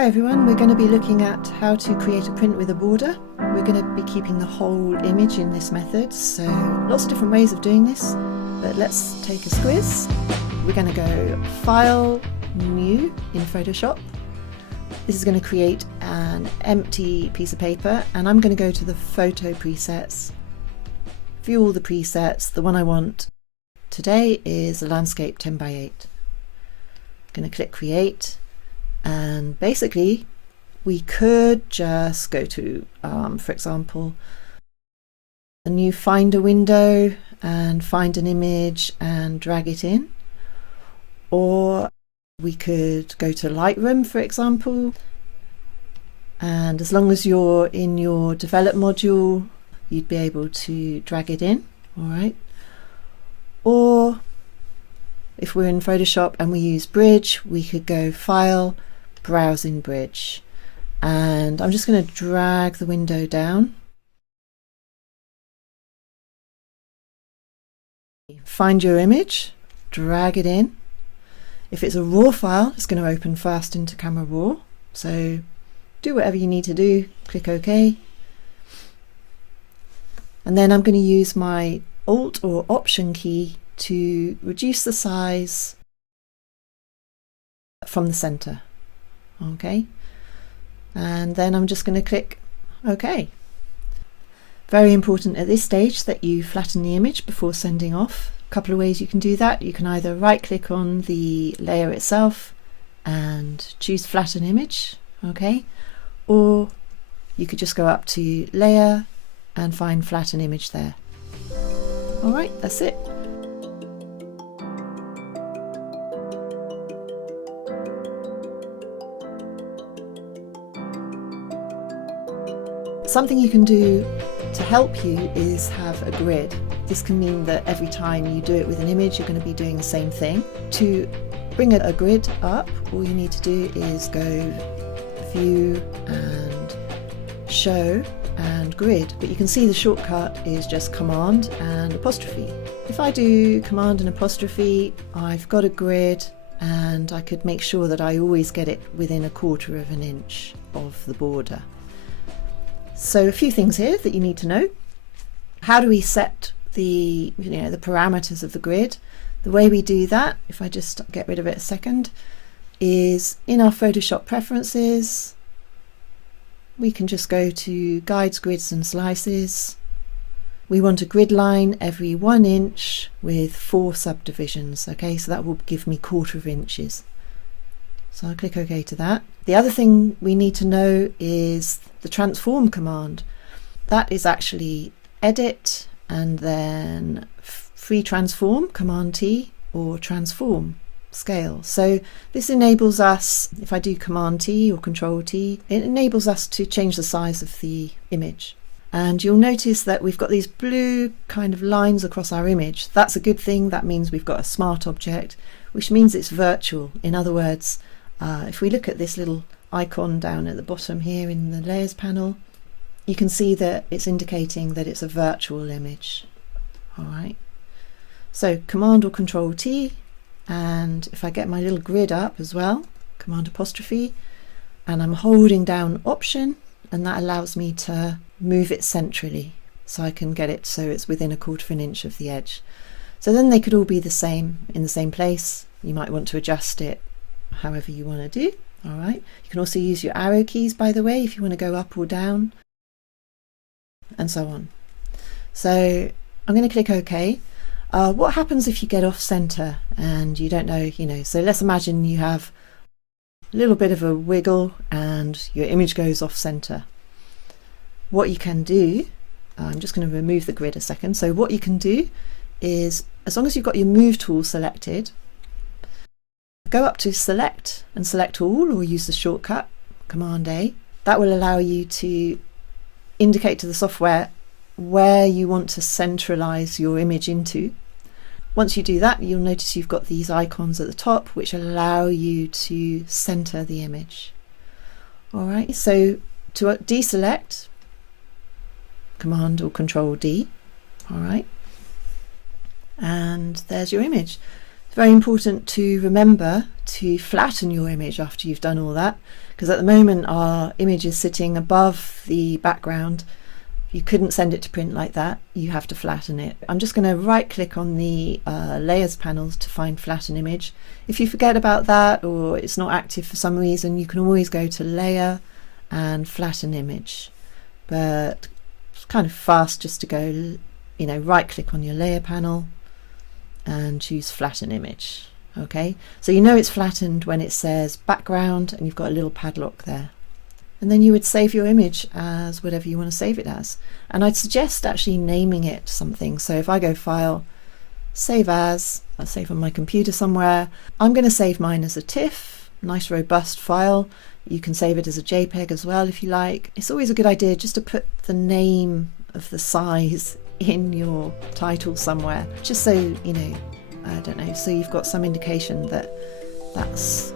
Hi everyone, we're going to be looking at how to create a print with a border. We're going to be keeping the whole image in this method, so lots of different ways of doing this, but let's take a squiz. We're going to go File, New in Photoshop. This is going to create an empty piece of paper, and I'm going to go to the photo presets, view all the presets. The one I want today is a landscape 10 by 8. I'm going to click Create. And basically we could just go to, for example, a new Finder window and find an image and drag it in. Or we could go to Lightroom, for example, and as long as you're in your develop module, you'd be able to drag it in, all right? Or if we're in Photoshop and we use Bridge, we could go File, Browse in Bridge, and I'm just going to drag the window down. Find your image, drag it in. If it's a raw file, it's going to open fast into Camera Raw, so do whatever you need to do, click OK. And then I'm going to use my Alt or Option key to reduce the size from the center. Okay, and then I'm just going to click OK. Very important at this stage that you flatten the image before sending off. A couple of ways you can do that. You can either right click on the layer itself and choose flatten image, okay, or you could just go up to layer and find flatten image there. All right, that's it. Something you can do to help you is have a grid. This can mean that every time you do it with an image, you're going to be doing the same thing. To bring a grid up, all you need to do is go View and Show and Grid, but you can see the shortcut is just Command and apostrophe. If I do Command and apostrophe, I've got a grid, and I could make sure that I always get it within 1/4 of an inch of the border. So a few things here that you need to know. How do we set the parameters of the grid? The way we do that, if I just get rid of it a second, is in our Photoshop preferences. We can just go to Guides, Grids and Slices. We want a grid line every 1 inch with 4 subdivisions. Okay, so that will give me 1/4 inches. So I'll click OK to that. The other thing we need to know is the transform command. That is actually edit and then free transform, Command T, or transform scale. So this enables us, if I do Command T or Control T, it enables us to change the size of the image. And you'll notice that we've got these blue kind of lines across our image. That's a good thing. That means we've got a smart object, which means it's virtual. In other words, if we look at this little icon down at the bottom here in the layers panel, you can see that it's indicating that it's a virtual image. All right, so Command or Control T, and if I get my little grid up as well, Command apostrophe, and I'm holding down Option, and that allows me to move it centrally, so I can get it so it's within 1/4 of an inch of the edge. So then they could all be the same in the same place. You might want to adjust it however you want to do. All right, you can also use your arrow keys, by the way, if you want to go up or down, and so on. So I'm going to click OK. What happens if you get off center and you don't know, so let's imagine you have a little bit of a wiggle and your image goes off center. What you can do, I'm just going to remove the grid a second. So what you can do is, as long as you've got your move tool selected, go up to Select and select all, or use the shortcut Command A. That will allow you to indicate to the software where you want to centralize your image into. Once you do that, you'll notice you've got these icons at the top which allow you to center the image. All right, so to deselect, Command or Control D. All right, and there's your image. It's very important to remember to flatten your image after you've done all that, because at the moment our image is sitting above the background. You couldn't send it to print like that, you have to flatten it. I'm just going to right click on the layers panels to find flatten image. If you forget about that or it's not active for some reason, you can always go to layer and flatten image, but it's kind of fast just to go, you know, right click on your layer panel and choose flatten image. Okay, so you know it's flattened when it says background and you've got a little padlock there. And then you would save your image as whatever you want to save it as. And I'd suggest actually naming it something. So if I go File, Save As, I'll save on my computer somewhere. I'm going to save mine as a TIFF, nice robust file. You can save it as a JPEG as well if you like. It's always a good idea just to put the name of the size in your title somewhere, just so, you know, I don't know, so you've got some indication that that's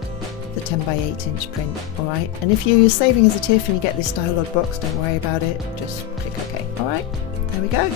the 10 by 8 inch print. All right, and if you're saving as a TIFF and you get this dialog box, don't worry about it, just click OK. All right, there we go.